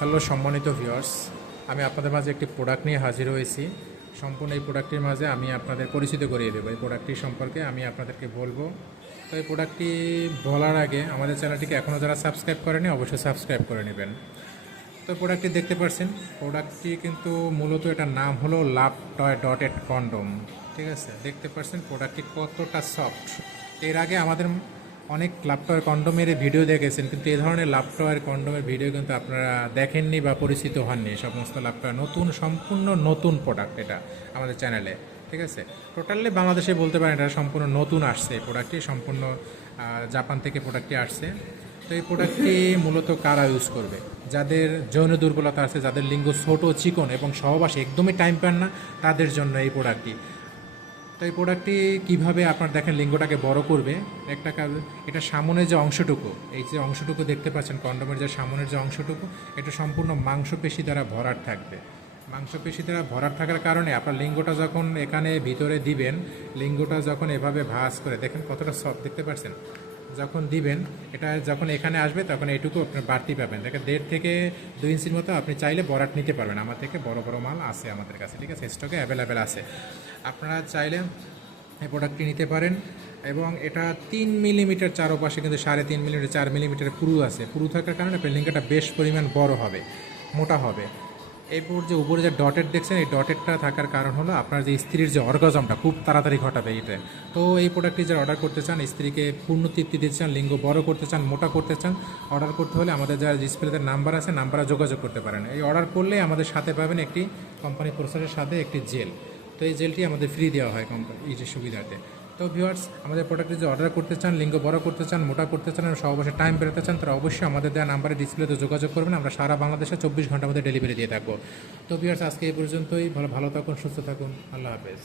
Hello সম্মানিত viewers, আমি আপনাদের মাঝে একটি প্রোডাক্ট নিয়ে হাজির হয়েছি। সম্পূর্ণ এই প্রোডাক্টটির মাঝে আমি আপনাদের পরিচিত করিয়ে দেবো। এই প্রোডাক্টটি সম্পর্কে আমি আপনাদেরকে বলবো। তো এই প্রোডাক্টটি বলার আগে আমাদের চ্যানেলটিকে এখনও যারা সাবস্ক্রাইব করেনি অবশ্যই সাবস্ক্রাইব করে নেবেন। তো প্রোডাক্টটি দেখতে পাচ্ছেন, প্রোডাক্টটি কিন্তু মূলত এটার নাম হলো লাভ টয় ডটেড কন্ডম। ঠিক আছে, দেখতে পাচ্ছেন প্রোডাক্টটি কতটা সফট। এর আগে আমাদের অনেক লাভ টয়ের কন্ডোমের ভিডিও দেখেছেন, কিন্তু এই ধরনের লাভ টয়ের কন্ডোমের ভিডিও কিন্তু আপনারা দেখেননি বা পরিচিত হননি। সমস্ত লাভ টয় নতুন, সম্পূর্ণ নতুন প্রোডাক্ট এটা আমাদের চ্যানেলে। ঠিক আছে, টোটালি বাংলাদেশে বলতে পারেন এটা সম্পূর্ণ নতুন আসছে। এই প্রোডাক্টটি সম্পূর্ণ জাপান থেকে প্রোডাক্টটি আসছে। তো এই প্রোডাক্টটি মূলত কারা ইউজ করবে? যাদের যৌন দুর্বলতা আছে, যাদের লিঙ্গ ছোট, চিকন এবং সহবাসে একদমই টাইম পান না, তাদের জন্য এই প্রোডাক্টটি। তো এই প্রোডাক্টটি কীভাবে আপনার দেখেন লিঙ্গটাকে বড় করবে। একটা কাজ, এটা সামনের যে অংশটুকু, এই যে অংশটুকু দেখতে পাচ্ছেন কন্ডোমের যে সামনের যে অংশটুকু, এটা সম্পূর্ণ মাংসপেশি দ্বারা ভরাট থাকবে। মাংসপেশি দ্বারা ভরাট থাকার কারণে আপনার লিঙ্গটা যখন এখানে ভিতরে দিবেন, লিঙ্গটা যখন এভাবে ভাঁজ করে দেখেন কতটা সফট দেখতে পাচ্ছেন। যখন দিবেন, এটা যখন এখানে আসবে তখন এইটুকু আপনার বাড়তি পাবেন। দেখেন 1.5 থেকে 2 ইঞ্চির মতো আপনি চাইলে বরাট নিতে পারবেন। আমার থেকে বড় বড় মাল আছে আমাদের কাছে। ঠিক আছে, স্টকে অ্যাভেলেবেল আছে, আপনারা চাইলে এই প্রোডাক্টটি নিতে পারেন। এবং এটা 3 মিলিমিটার চারপাশে কিন্তু 3.5 মিলিমিটার 4 মিলিমিটার পুরু আছে। পুরু থাকার কারণে আপনার লিঙ্কটা বেশ পরিমাণ বড় হবে, মোটা হবে। এরপর যে উপরে যে ডটেড দেখছেন, এই ডটেডটা থাকার কারণ হলো আপনার যে স্ত্রীর যে অর্গাজমটা খুব তাড়াতাড়ি ঘটাবে এটা। তো এই প্রোডাক্টটি যারা অর্ডার করতে চান, স্ত্রীকে পূর্ণ তৃপ্তি দিতে চান, লিঙ্গ বড় করতে চান, মোটা করতে চান, অর্ডার করতে হলে আমাদের যারা ডিসপ্লেতে নাম্বার আছে, নাম্বারে যোগাযোগ করতে পারেন। এই অর্ডার করলে আমাদের সাথে পাবেন একটি কোম্পানি প্রসেসের সাথে একটি জেল। তো এই জেলটি আমাদের ফ্রি দেওয়া হয় কোম্পানি এই যে সুবিধাতে। তো ভিউয়ার্স, আমাদের প্রোডাক্টটি যে অর্ডার করতে চান, লিঙ্গ বড় করতে চান, মোটা করতে চান, সহবাসে টাইম বেরোতে চান, তারা অবশ্যই আমাদের দেওয়া নাম্বারে ডিসপ্লেতে যোগাযোগ করবেন। আমরা সারা বাংলাদেশে 24 ঘন্টার মধ্যে ডেলিভারি দিয়ে থাকবো। তো ভিউয়ার্স, আজকে এই পর্যন্তই। ভালো থাকুন, সুস্থ থাকুন, আল্লাহ হাফেজ।